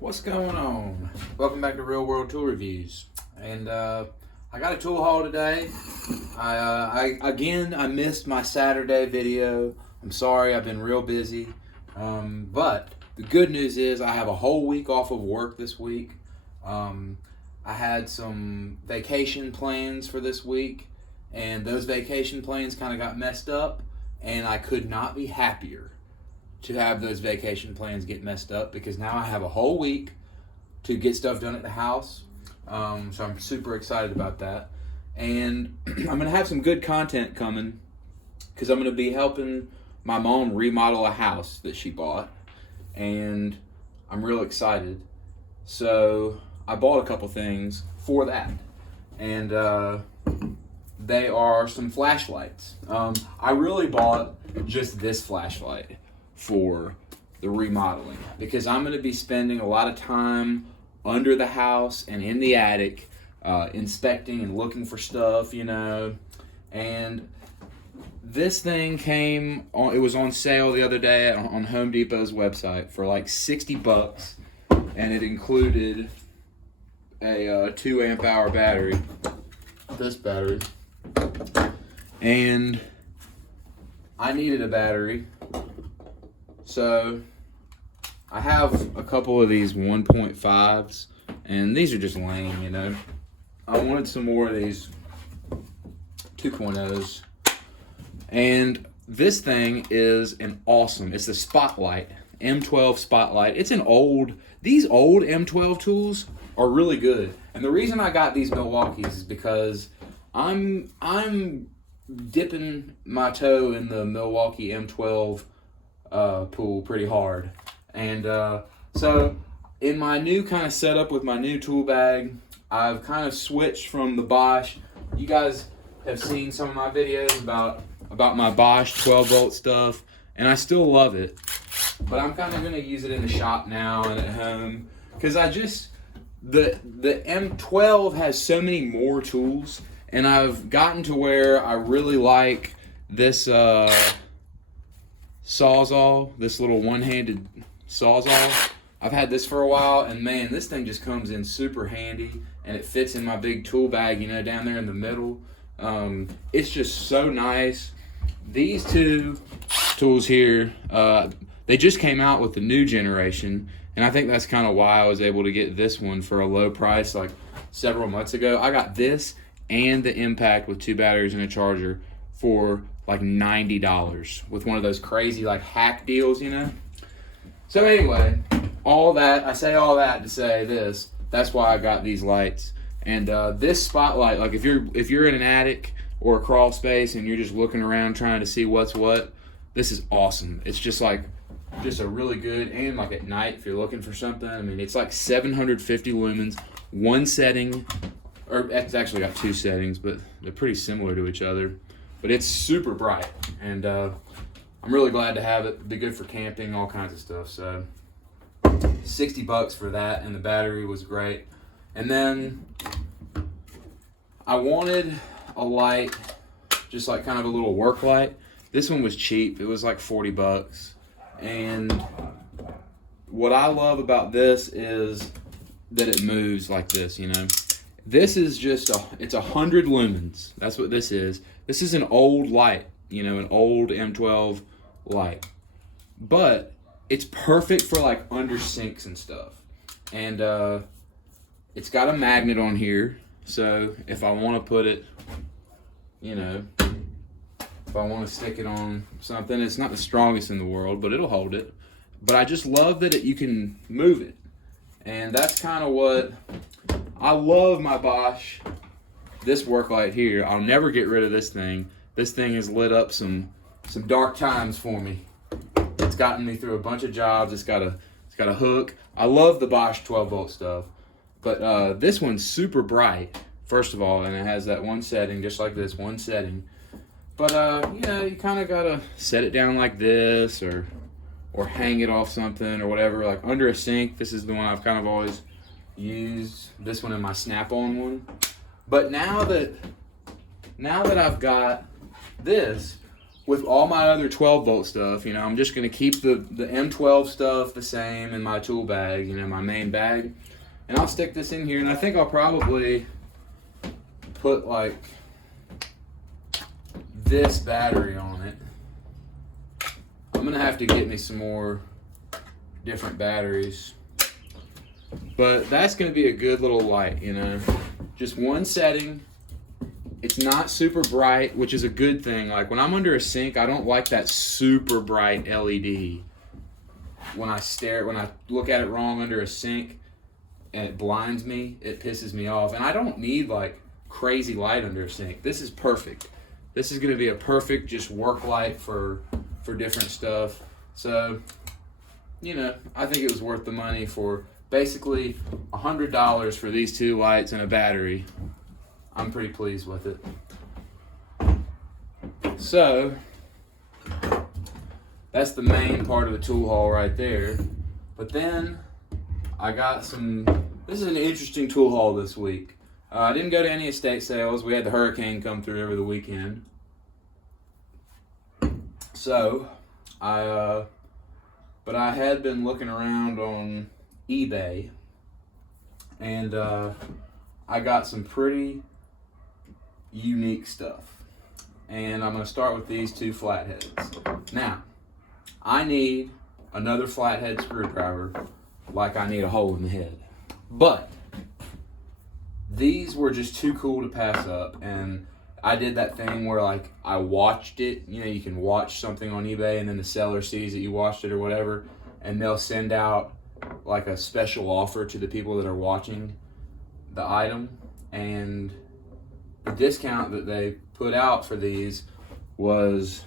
What's going on? Welcome back to Real World Tool Reviews. And I got a tool haul today. I missed my Saturday video. I'm sorry, I've been real busy. But the good news is I have a whole week off of work this week. I had some vacation plans for this week, and those vacation plans kind of got messed up, and I could not be happier to have those vacation plans get messed up, because now I have a whole week to get stuff done at the house. So I'm super excited about that. And I'm going to have some good content coming, because I'm going to be helping my mom remodel a house that she bought. And I'm real excited. So I bought a couple things for that. And they are some flashlights. I really bought just this flashlight for the remodeling, because I'm going to be spending a lot of time under the house and in the attic inspecting and looking for stuff, and this thing it was on sale the other day on Home Depot's website for like $60, and it included a 2 amp hour battery, this battery, and I needed a battery. So I have a couple of these 1.5s, and these are just lame, I wanted some more of these 2.0s. And this thing is it's the Spotlight, M12 Spotlight. These old M12 tools are really good. And the reason I got these Milwaukees is because I'm dipping my toe in the Milwaukee M12 pool pretty hard. And so in my new kind of setup with my new tool bag, I've kind of switched from the Bosch. You guys have seen some of my videos about my Bosch 12 volt stuff, and I still love it, but I'm kind of going to use it in the shop now and at home, because the M12 has so many more tools, and I've gotten to where I really like this Sawzall, this little one-handed Sawzall. I've had this for a while, and man, this thing just comes in super handy, and it fits in my big tool bag, down there in the middle. It's just so nice. These two tools here, they just came out with the new generation, and I think that's kind of why I was able to get this one for a low price like several months ago. I got this and the Impact with 2 batteries and a charger for like $90 with one of those crazy like hack deals, So anyway, I say all that to say this. That's why I got these lights. And this Spotlight, like if you're in an attic or a crawl space and you're just looking around trying to see what's what, this is awesome. It's just a really good, and like at night if you're looking for something, it's like 750 lumens, one setting, or it's actually got 2 settings, but they're pretty similar to each other. But it's super bright, and I'm really glad to have it. It'd be good for camping, all kinds of stuff. So $60 for that, and the battery was great. And then I wanted a light, just like kind of a little work light. This one was cheap. It was like $40. And what I love about this is that it moves like this, This is it's 100 lumens. That's what this is. This is an old light, an old M12 light. But it's perfect for like under sinks and stuff. And it's got a magnet on here. So if I want to put it, if I want to stick it on something, it's not the strongest in the world, but it'll hold it. But I just love that you can move it. And that's kind of what I love my Bosch. This work light here, I'll never get rid of this thing. This thing has lit up some dark times for me. It's gotten me through a bunch of jobs. It's got a hook. I love the Bosch 12 volt stuff, but this one's super bright, first of all, and it has that one setting, just like this, one setting. But you kind of gotta set it down like this, or hang it off something or whatever, like under a sink. This is the one I've kind of always used, this one in my Snap-on one. But now that I've got this, with all my other 12 volt stuff, you know, I'm just going to keep the M12 stuff the same in my tool bag, you know, my main bag. And I'll stick this in here, and I think I'll probably put like this battery on it. I'm going to have to get me some more different batteries. But that's going to be a good little light, you know. Just one setting. It's not super bright, which is a good thing. Like when I'm under a sink, I don't like that super bright LED. When I look at it wrong under a sink and it blinds me, it pisses me off. And I don't need like crazy light under a sink. This is perfect. This is going to be a perfect just work light for different stuff. So, you know, I think it was worth the money for basically $100 for these two lights and a battery. I'm pretty pleased with it. So, that's the main part of the tool haul right there. But then, I got this is an interesting tool haul this week. I didn't go to any estate sales. We had the hurricane come through over the weekend. So, but I had been looking around on eBay, and I got some pretty unique stuff. And I'm going to start with these two flatheads. Now, I need another flathead screwdriver like I need a hole in the head. But these were just too cool to pass up, and I did that thing where like I watched it. You know, you can watch something on eBay and then the seller sees that you watched it or whatever, and they'll send out like a special offer to the people that are watching the item, and the discount that they put out for these was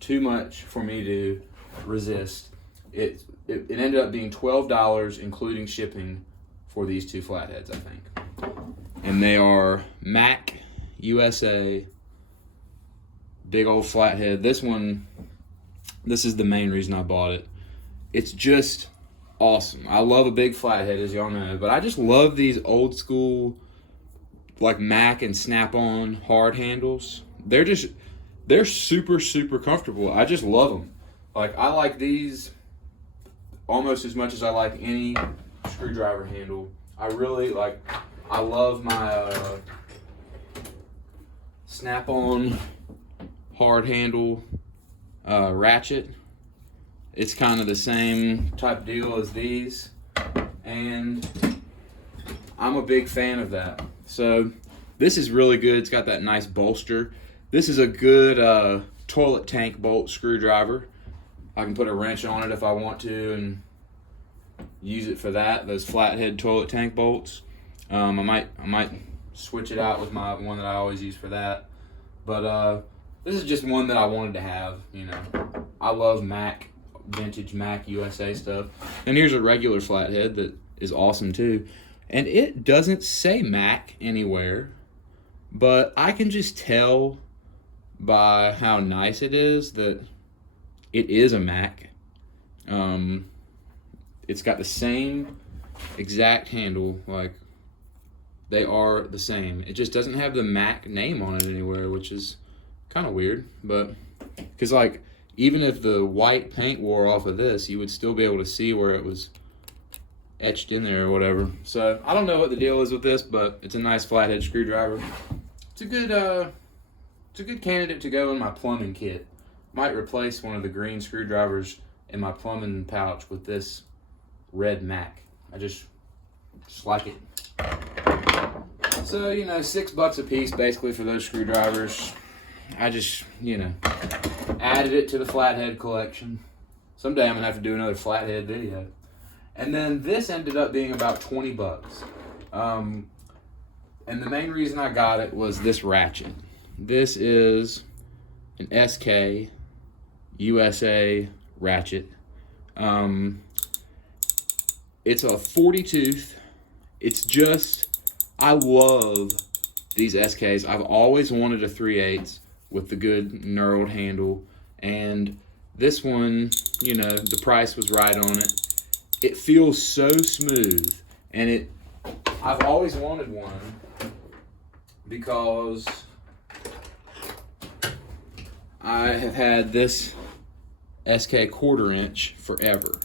too much for me to resist. It ended up being $12 including shipping for these two flatheads, I think. And they are Mac USA big old flathead. This is the main reason I bought it. It's just awesome. I love a big flathead, as y'all know, but I just love these old school like Mac and Snap-on hard handles. They're super, super comfortable. I just love them. Like, I like these almost as much as I like any screwdriver handle. I love my Snap-on hard handle ratchet. It's kind of the same type deal as these, and I'm a big fan of that. So this is really good. It's got that nice bolster. This is a good toilet tank bolt screwdriver. I can put a wrench on it if I want to and use it for that. Those flathead toilet tank bolts. I might switch it out with my one that I always use for that. But this is just one that I wanted to have. You know, I love vintage Mac USA stuff. And here's a regular flathead that is awesome too. And it doesn't say Mac anywhere, but I can just tell by how nice it is that it is a Mac. It's got the same exact handle, like they are the same. It just doesn't have the Mac name on it anywhere, which is kind of weird. But because like even if the white paint wore off of this, you would still be able to see where it was etched in there or whatever. So I don't know what the deal is with this, but it's a nice flathead screwdriver. It's a good candidate to go in my plumbing kit. Might replace one of the green screwdrivers in my plumbing pouch with this red Mac. I just like it. So, you know, $6 a piece basically for those screwdrivers. I just, you know, added it to the flathead collection. Someday I'm gonna have to do another flathead video. And then this ended up being about $20. And the main reason I got it was this ratchet. This is an SK USA ratchet. It's a 40 tooth. It's just, I love these SKs. I've always wanted a 3/8 with the good knurled handle. And this one, you know, the price was right on it. It feels so smooth, and I've always wanted one because I have had this SK 1/4 inch forever.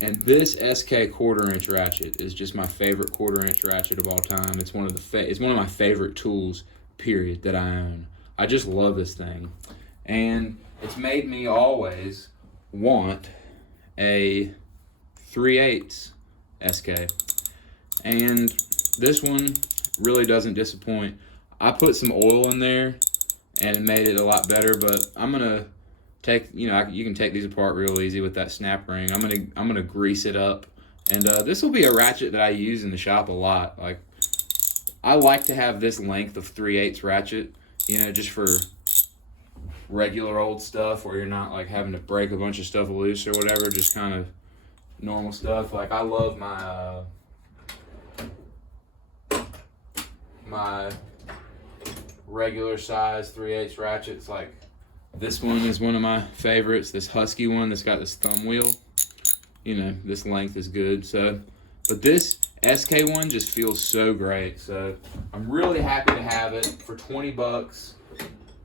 And this SK 1/4 inch ratchet is just my favorite 1/4 inch ratchet of all time. It's one of my favorite tools, period, that I own. I just love this thing. And it's made me always want a 3/8 SK. And this one really doesn't disappoint. I put some oil in there and it made it a lot better, but I'm gonna take, you can take these apart real easy with that snap ring. I'm gonna grease it up, and this will be a ratchet that I use in the shop a lot. Like, I like to have this length of 3/8 ratchet, just for regular old stuff where you're not like having to break a bunch of stuff loose or whatever, just kind of normal stuff. Like, I love my regular size 3/8 ratchets. Like, this one is one of my favorites, this Husky one that's got this thumb wheel. This length is good. So, but this SK one just feels so great. So I'm really happy to have it for 20 bucks.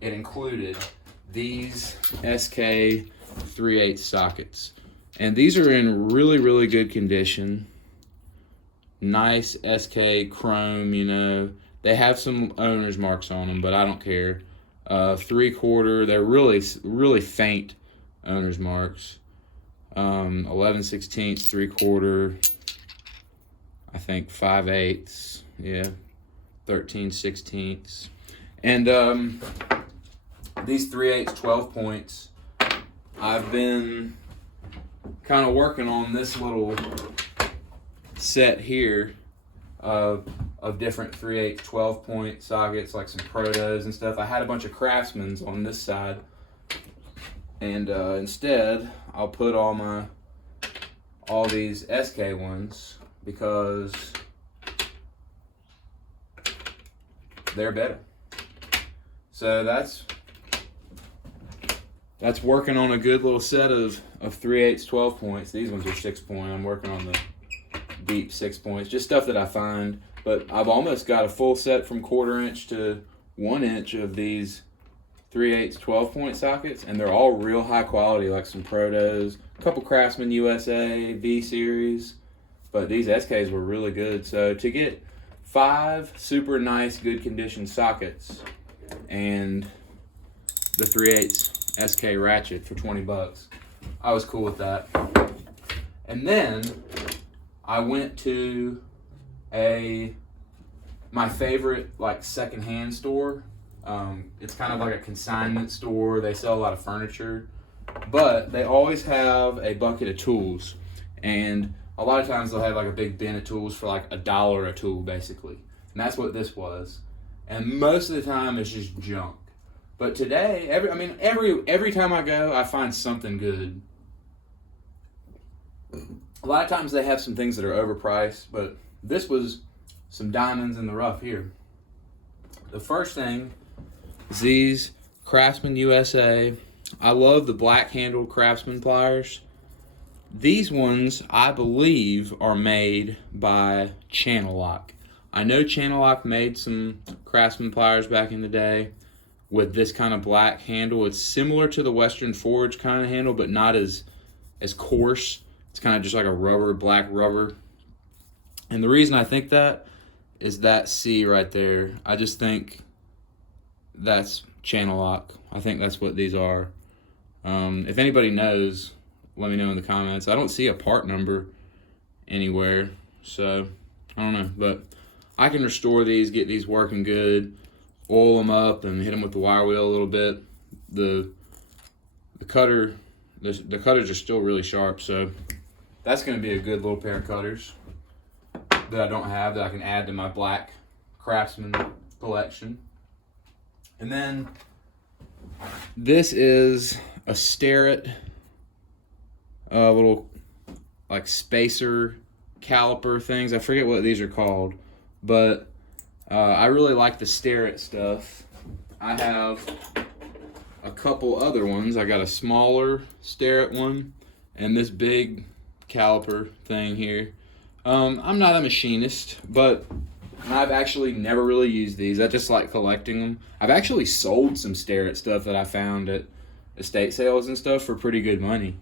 It included these SK 3/8 sockets. And these are in really, really good condition. Nice SK chrome, They have some owner's marks on them, but I don't care. 3/4, they're really, really faint owner's marks. 11/16, 3/4, I think 5/8, yeah, 13/16. And these 3/8 12 points, I've been kind of working on this little set here of different 3/8 12 point sockets, like some protos and stuff. I had a bunch of Craftsman's on this side, and instead I'll put all these SK ones because they're better. So that's working on a good little set of 3/8 12 points. These ones are 6 point. I'm working on the deep 6 points, just stuff that I find. But I've almost got a full set from 1/4 inch to 1 inch of these 3/8 12 point sockets, and they're all real high quality, like some protos, a couple Craftsman USA V series, but these SKs were really good. So to get 5 super nice, good condition sockets and the 3/8 SK ratchet for 20 bucks, I was cool with that. And then I went to my favorite secondhand store. It's kind of like a consignment store. They sell a lot of furniture, but they always have a bucket of tools, and a lot of times they'll have like a big bin of tools for like $1 a tool, basically. And that's what this was. And most of the time it's just junk. But today, every time I go, I find something good. A lot of times they have some things that are overpriced, but this was some diamonds in the rough here. The first thing is these Craftsman USA. I love the black handled Craftsman pliers. These ones, I believe, are made by Channel Lock. I know Channel Lock made some Craftsman pliers back in the day with this kind of black handle. It's similar to the Western Forge kind of handle, but not as coarse. It's kind of just like a black rubber. And the reason I think that is that C right there. I just think that's Channel Lock. I think that's what these are. If anybody knows, let me know in the comments. I don't see a part number anywhere, so I don't know. But I can restore these, get these working good, oil them up, and hit them with the wire wheel a little bit. The cutters are still really sharp, so that's going to be a good little pair of cutters that I don't have, that I can add to my black Craftsman collection. And then this is a Starrett little like spacer caliper things. I forget what these are called, but I really like the Starrett stuff. I have a couple other ones. I got a smaller Starrett one and this big caliper thing here. I'm not a machinist, but And I've actually never really used these. I just like collecting them. I've actually sold some Starrett stuff that I found at estate sales and stuff for pretty good money.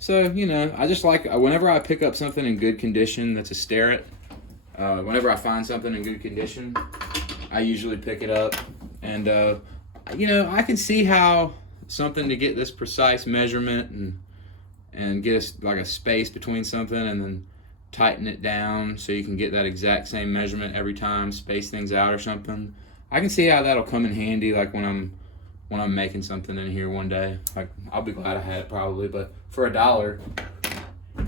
So, you know, I just like, whenever I pick up something in good condition that's a Starrett, whenever I find something in good condition, I usually pick it up. And, you know, I can see how something to get this precise measurement and get like a space between something and then tighten it down so you can get that exact same measurement every time, space things out or something. I can see how that'll come in handy, like when I'm making something in here one day. Like, I'll be glad I had it probably, but for $1,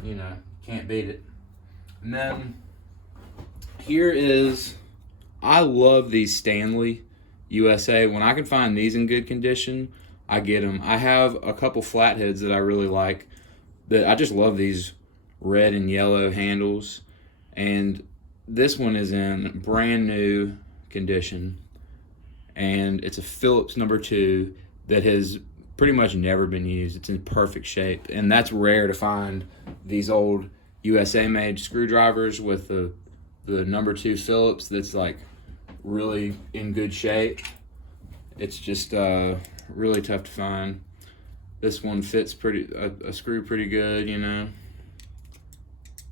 you know, can't beat it. And then here is, I love these Stanley USA. When I can find these in good condition, I get them. I have a couple flatheads that I really like. That I just love these red and yellow handles, and this one is in brand new condition, and it's a Phillips number 2 that has pretty much never been used. It's in perfect shape, and that's rare to find these old USA made screwdrivers with the number 2 Phillips that's like really in good shape. It's just really tough to find. This one fits a screw pretty good, you know.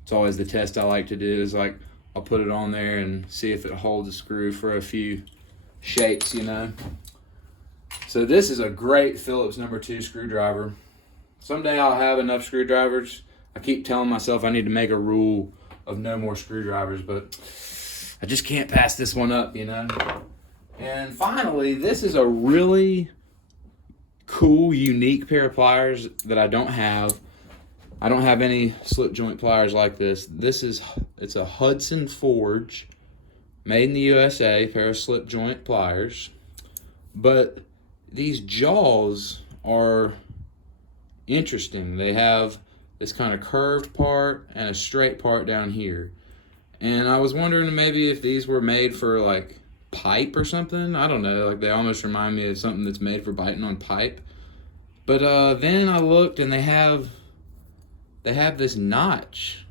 It's always the test I like to do, is like I'll put it on there and see if it holds a screw for a few shakes, you know. So this is a great Phillips number 2 screwdriver. Someday I'll have enough screwdrivers. I keep telling myself I need to make a rule of no more screwdrivers, but I just can't pass this one up, you know. And finally, this is a really cool, unique pair of pliers that I don't have. I don't have any slip joint pliers like this. It's a Hudson Forge, made in the USA, pair of slip joint pliers. But these jaws are interesting. They have this kind of curved part and a straight part down here. And I was wondering maybe if these were made for like pipe or something. I don't know, like they almost remind me of something that's made for biting on pipe. But then I looked, and they have this notch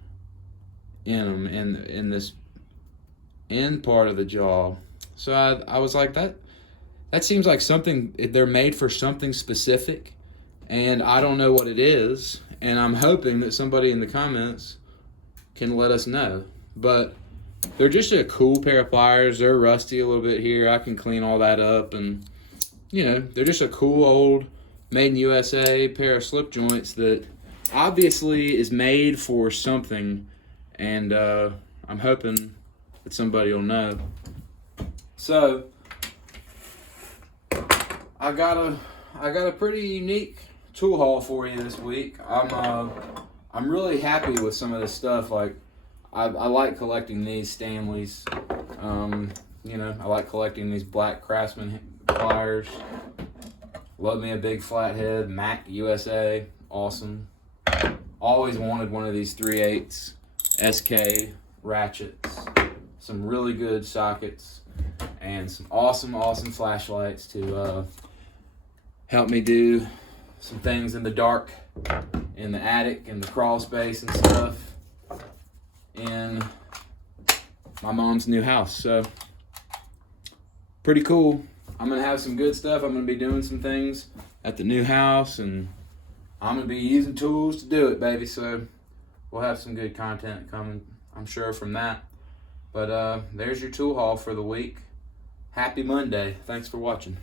in them in this end part of the jaw. So I was like, that seems like something, they're made for something specific, and I don't know what it is, and I'm hoping that somebody in the comments can let us know. But they're just a cool pair of pliers. They're rusty a little bit here. I can clean all that up, and you know, they're just a cool old made in USA pair of slip joints that obviously is made for something, and I'm hoping that somebody will know. So I got a pretty unique tool haul for you this week. I'm really happy with some of this stuff. Like I like collecting these Stanleys. You know, I like collecting these black Craftsman pliers. Love me a big flathead, Mac USA, awesome. Always wanted one of these 3/8 SK ratchets. Some really good sockets, and some awesome flashlights to help me do some things in the dark, in the attic, in the crawl space and stuff, in my mom's new house. So, pretty cool. I'm going to have some good stuff. I'm going to be doing some things at the new house, and I'm going to be using tools to do it, baby. So we'll have some good content coming, I'm sure, from that. But there's your tool haul for the week. Happy Monday. Thanks for watching.